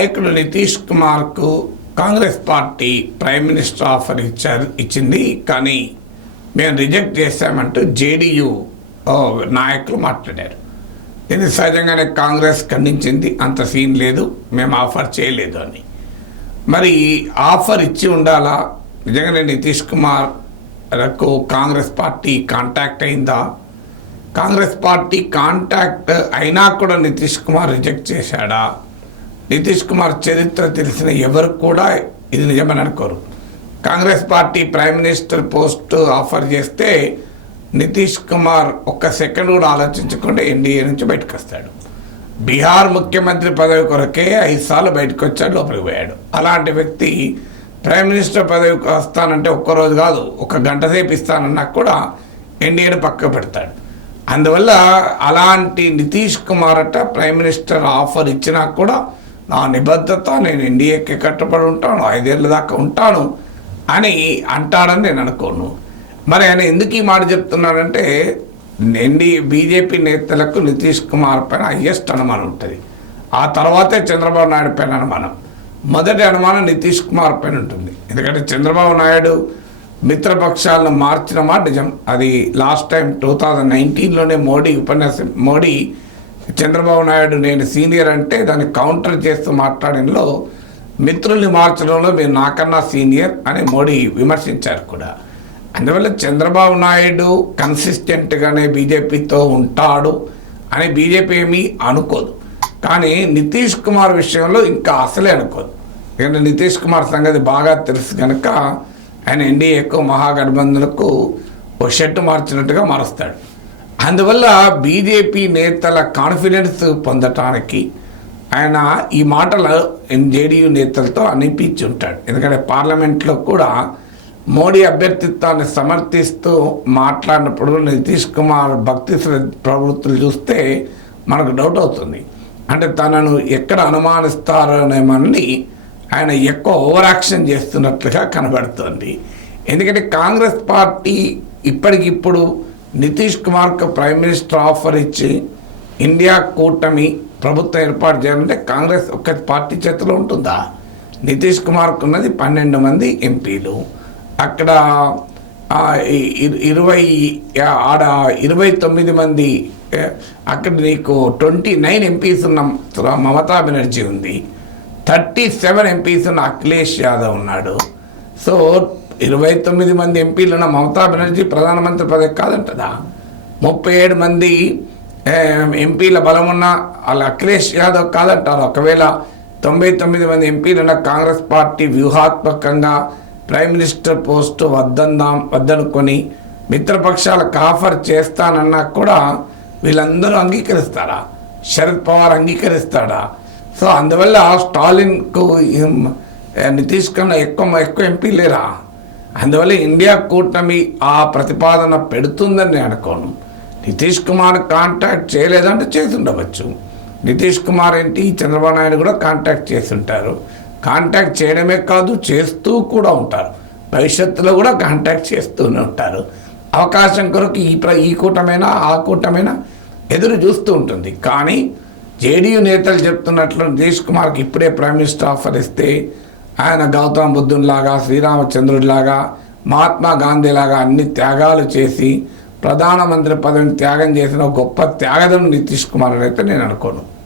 నాయకుడు నితీష్ కుమార్కు Congress party prime minister offer ఇచ్చింది, కానీ మేము రిజెక్ట్ చేశామంటూ జేడీయూ నాయకులు మాట్లాడారు. ఇది సహజంగానే కాంగ్రెస్ ఖండించింది, అంత సీన్ లేదు, మేము ఆఫర్ చేయలేదు అని. మరి ఆఫర్ ఇచ్చి ఉండాలా? నిజంగానే నితీష్ కుమార్కు కాంగ్రెస్ పార్టీ కాంటాక్ట్ అయిందా? కాంగ్రెస్ పార్టీ కాంటాక్ట్ అయినా కూడా నితీష్ కుమార్ రిజెక్ట్ చేశాడా? నితీష్ కుమార్ చరిత్ర తెలిసిన ఎవరు కూడా ఇది నిజమని అనుకోరు. Congress party prime minister post offer చేస్తే నితీష్ కుమార్ ఒక్క సెకండ్ కూడా ఆలోచించకుండా ఎన్డీఏ నుంచి బయటకు వస్తాడు. బీహార్ ముఖ్యమంత్రి పదవి కొరకే 5 సార్లు బయటకు వచ్చాడు, లోపలికి పోయాడు. అలాంటి వ్యక్తి ప్రైమ్ మినిస్టర్ పదవికి వస్తానంటే ఒక్కరోజు కాదు, 1 గంట సేపు ఇస్తానన్నా కూడా ఎన్డీఏని పక్కకు పెడతాడు. అందువల్ల అలాంటి నితీష్ కుమార్ అట ప్రైమ్ మినిస్టర్ ఆఫర్ ఇచ్చినా కూడా నా నిబద్ధత, నేను ఎన్డీఏకి కట్టుబడి ఉంటాను, 5 ఏళ్ళ దాకా ఉంటాను అని అంటాడని నేను అనుకోను. మరి ఆయన ఎందుకు ఈ మాట చెప్తున్నాడంటే బీజేపీ నేతలకు నితీష్ కుమార్ పైన హయ్యెస్ట్ అనుమానం ఉంటుంది. ఆ తర్వాతే చంద్రబాబు నాయుడు పైన అనుమానం. మొదటి అనుమానం నితీష్ కుమార్ పైన ఉంటుంది. ఎందుకంటే చంద్రబాబు నాయుడు మిత్రపక్షాలను మార్చిన మాట నిజం. అది లాస్ట్ టైం 2019లోనే మోడీ చంద్రబాబు నాయుడు నేను సీనియర్ అంటే దాన్ని కౌంటర్ చేస్తూ మాట్లాడంలో మిత్రుల్ని మార్చడంలో మీరు నాకన్నా సీనియర్ అని మోడీ విమర్శించారు కూడా. అందువల్ల చంద్రబాబు నాయుడు కన్సిస్టెంట్గానే బీజేపీతో ఉంటాడు అని బీజేపీ ఏమీ అనుకోదు. కానీ నితీష్ కుమార్ విషయంలో ఇంకా అసలే అనుకోదు. ఎందుకంటే నితీష్ కుమార్ సంగతి బాగా తెలుసు కనుక ఆయన ఎన్డీఏకు మహాగఠబంధన్కు ఓ షర్టు మార్చినట్టుగా మారుస్తాడు. అందువల్ల బీజేపీ నేతల కాన్ఫిడెన్స్ పొందటానికి ఆయన ఈ మాటలు జేడీయూ నేతలతో అనిపించి ఉంటాడు. ఎందుకంటే పార్లమెంట్లో కూడా మోడీ అభ్యర్థిత్వాన్ని సమర్థిస్తూ మాట్లాడినప్పుడు నితీష్ కుమార్ భక్తి ప్రవృత్తులు చూస్తే మనకు డౌట్ అవుతుంది. అంటే తనను ఎక్కడ అనుమానిస్తారనేమని ఆయన ఎక్కువ ఓవర్ యాక్షన్ చేస్తున్నట్లుగా కనబడుతుంది. ఎందుకంటే కాంగ్రెస్ పార్టీ ఇప్పటికిప్పుడు నితీష్ కుమార్కు ప్రైమ్ మినిస్టర్ ఆఫర్ ఇచ్చి ఇండియా కూటమి ప్రభుత్వం ఏర్పాటు చేయాలంటే కాంగ్రెస్ ఒక్క పార్టీ చేతిలో ఉంటుందా? నితీష్ కుమార్కు ఉన్నది 12 మంది ఎంపీలు. అక్కడ 29 మంది, అక్కడ నీకు 29 ఎంపీస్ ఉన్న మమతా బెనర్జీ ఉంది, 37 ఎంపీస్ ఉన్న అఖిలేష్ యాదవ్ ఉన్నాడు. సో 29 మంది ఎంపీలు ఉన్న మమతా బెనర్జీ ప్రధానమంత్రి పదవి కాదంటదా? 37 మంది ఎంపీల బలం ఉన్న వాళ్ళ అఖిలేష్ యాదవ్ కాదంటారు. ఒకవేళ 99 మంది ఎంపీలు ఉన్న కాంగ్రెస్ పార్టీ వ్యూహాత్మకంగా ప్రైమ్ మినిస్టర్ పోస్టు వద్దనుకొని మిత్రపక్షాలకు ఆఫర్ చేస్తానన్నా కూడా వీళ్ళందరూ అంగీకరిస్తారా? శరద్ పవార్ అంగీకరిస్తాడా? సో అందువల్ల స్టాలిన్కు నితీష్ కన్నా ఎక్కువ ఎంపీ లేరా? అందువల్ల ఇండియా కూటమి ఆ ప్రతిపాదన పెడుతుందని నేను అనుకోను. నితీష్ కుమార్ కాంటాక్ట్ చేయలేదంటే చేసి ఉండవచ్చు. నితీష్ కుమార్ ఏంటి, చంద్రబాబు నాయుడు కూడా కాంటాక్ట్ చేస్తుంటారు. కాంటాక్ట్ చేయడమే కాదు, చేస్తూ కూడా ఉంటారు. భవిష్యత్తులో కూడా కాంటాక్ట్ చేస్తూనే ఉంటారు. అవకాశం కొరకు ఈ కూటమైనా ఆ కూటమైనా ఎదురు చూస్తూ ఉంటుంది. కానీ జేడీయూ నేతలు చెప్తున్నట్లు నితీష్ కుమార్కి ఇప్పుడే ప్రైమ్ మినిస్టర్ ఆఫర్ ఇస్తే ఆయన గౌతమ బుద్ధునిలాగా, శ్రీరామచంద్రుడిలాగా, మహాత్మా గాంధీలాగా అన్ని త్యాగాలు చేసి ప్రధానమంత్రి పదవిని త్యాగం చేసిన గొప్ప త్యాగదను నితీష్ కుమార్ అయితే నేను అనుకోను.